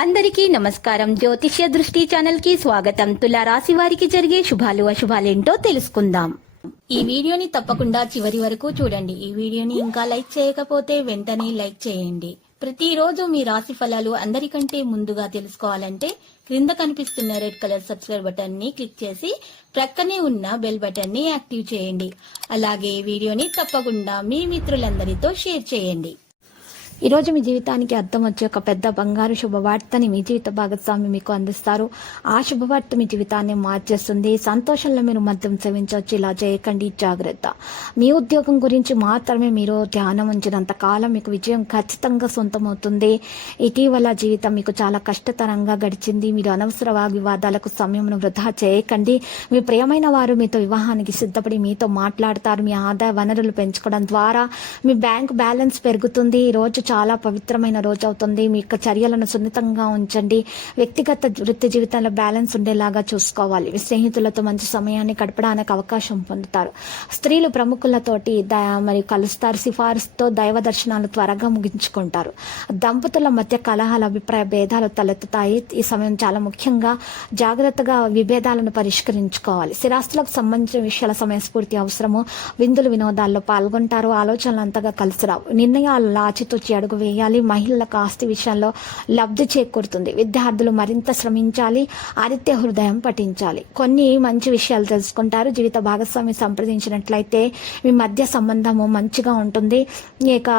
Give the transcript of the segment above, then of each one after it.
అందరికీ నమస్కారం. జ్యోతిష్య దృష్టి ఛానల్ కి స్వాగతం. తులా రాశి వారికి జరిగే శుభాలు అశుభాలేంటో తెలుసుకుందాం. ఈ వీడియోని తప్పకుండా చివరి వరకు చూడండి. ఈ వీడియోని ఇంకా లైక్ చేయకపోతే వెంటనే లైక్ చేయండి. ప్రతిరోజు మీ రాశి ఫలాలు అందరికంటే ముందుగా తెలుసుకోవాలంటే క్రింద కనిపిస్తున్న రెడ్ కలర్ సబ్స్క్రైబ్ బటన్ ని క్లిక్ చేసి ప్రక్కనే ఉన్న బెల్ బటన్ ని యాక్టివ్ చేయండి. అలాగే వీడియోని తప్పకుండా మీ మిత్రులందరితో షేర్ చేయండి. ఈ రోజు మీ జీవితానికి అర్థం వచ్చే ఒక పెద్ద బంగారు శుభవార్తని మీ జీవిత భాగస్వామి మీకు అందిస్తారు. ఆ శుభవార్త మీ జీవితాన్ని మార్చేస్తుంది. సంతోషంలో మీరు మద్యం సేవించవచ్చు. ఇలా చేయకండి, జాగ్రత్త. మీ ఉద్యోగం గురించి మాత్రమే మీరు ధ్యానం ఉంచినంత కాలం మీకు విజయం ఖచ్చితంగా సొంతమవుతుంది. ఇటీవల జీవితం మీకు చాలా కష్టతరంగా గడిచింది. మీరు అనవసర వాగ్వివాదాలకు సమయంను వృధా చేయకండి. మీ ప్రియమైన వారు మీతో వివాహానికి సిద్ధపడి మీతో మాట్లాడతారు. మీ ఆదాయ వనరులు పెంచుకోవడం ద్వారా మీ బ్యాంక్ బ్యాలెన్స్ పెరుగుతుంది. ఈ రోజు చాలా పవిత్రమైన రోజు అవుతుంది. మీ యొక్క చర్యలను సున్నితంగా ఉంచండి. వ్యక్తిగత వృత్తి జీవితంలో బ్యాలెన్స్ ఉండేలాగా చూసుకోవాలి. స్నేహితులతో మంచి సమయాన్ని గడపడానికి అవకాశం పొందుతారు. స్త్రీలు ప్రముఖులతోటి మరియు కలుస్తారు. సిఫార్సుతో దైవ దర్శనాలు త్వరగా ముగించుకుంటారు. దంపతుల మధ్య కలహాల అభిప్రాయ భేదాలు తలెత్తుతాయి. ఈ సమయం చాలా ముఖ్యంగా జాగ్రత్తగా విభేదాలను పరిష్కరించుకోవాలి. స్థిరాస్తులకు సంబంధించిన విషయాల సమయస్ఫూర్తి అవసరము. విందులు వినోదాల్లో పాల్గొంటారు. ఆలోచనలు అంతగా కలిసిరావు. నిర్ణయాలు ఆచితూచి అడుగు వేయాలి. మహిళలకు ఆస్తి విషయంలో లబ్ధి చేకూరుతుంది. విద్యార్థులు మరింత శ్రమించాలి. ఆదిత్య హృదయం పఠించాలి. కొన్ని మంచి విషయాలు తెలుసుకుంటారు. జీవిత భాగస్వామి సంప్రదించినట్లయితే మీ మధ్య సంబంధము మంచిగా ఉంటుంది. ఇక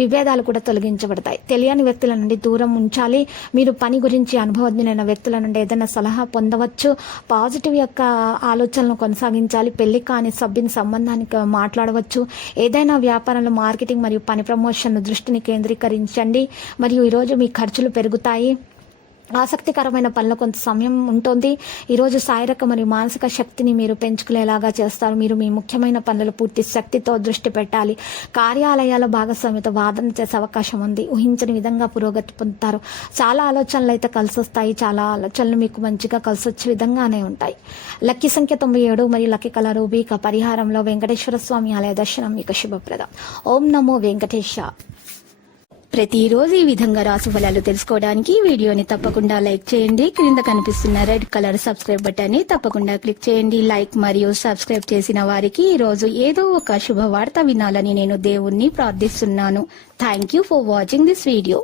విభేదాలు కూడా తొలగించబడతాయి. తెలియని వ్యక్తుల నుండి దూరం ఉంచాలి. మీరు పని గురించి అనుభవజ్ఞులైన వ్యక్తుల నుండి ఏదైనా సలహా పొందవచ్చు. పాజిటివ్ యొక్క ఆలోచనలను కొనసాగించాలి. పెళ్లి కాని సభ్యుని సంబంధానికి మాట్లాడవచ్చు. ఏదైనా వ్యాపారంలో మార్కెటింగ్ మరియు పని ప్రమోషన్ దృష్టిని కేంద్రీకరించండి. మరియు ఈరోజు మీ ఖర్చులు పెరుగుతాయి. ఆసక్తికరమైన పనులు కొంత సమయం ఉంటుంది. ఈరోజు శారీరక మరియు మానసిక శక్తిని మీరు పెంచుకునేలాగా చేస్తారు. మీరు మీ ముఖ్యమైన పనులు పూర్తి శక్తితో దృష్టి పెట్టాలి. కార్యాలయాల భాగస్వామితో వాదన చేసే అవకాశం ఉంది. ఊహించని విధంగా పురోగతి పొందుతారు. చాలా ఆలోచనలు అయితే కలిసి వస్తాయి. చాలా ఆలోచనలు మీకు మంచిగా కలిసి వచ్చే విధంగానే ఉంటాయి. లక్కీ సంఖ్య 97 మరియు లక్కీ కలర్ రూబీ. పరిహారంలో వెంకటేశ్వర స్వామి ఆలయ దర్శనం మీకు శుభప్రదం. ఓం నమో వెంకటేశ. ప్రతిరోజు ఈ విధంగా రాశి ఫలాలు తెలుసుకోవడానికి వీడియోని తప్పకుండా లైక్ చేయండి. క్రింద కనిపిస్తున్న రెడ్ కలర్ సబ్స్క్రైబ్ బటన్ ని తప్పకుండా క్లిక్ చేయండి. లైక్ మరియు సబ్స్క్రైబ్ చేసిన వారికి ఈ రోజు ఏదో ఒక శుభవార్త వినాలని నేను దేవుణ్ణి ప్రార్థిస్తున్నాను. Thank you for watching this video.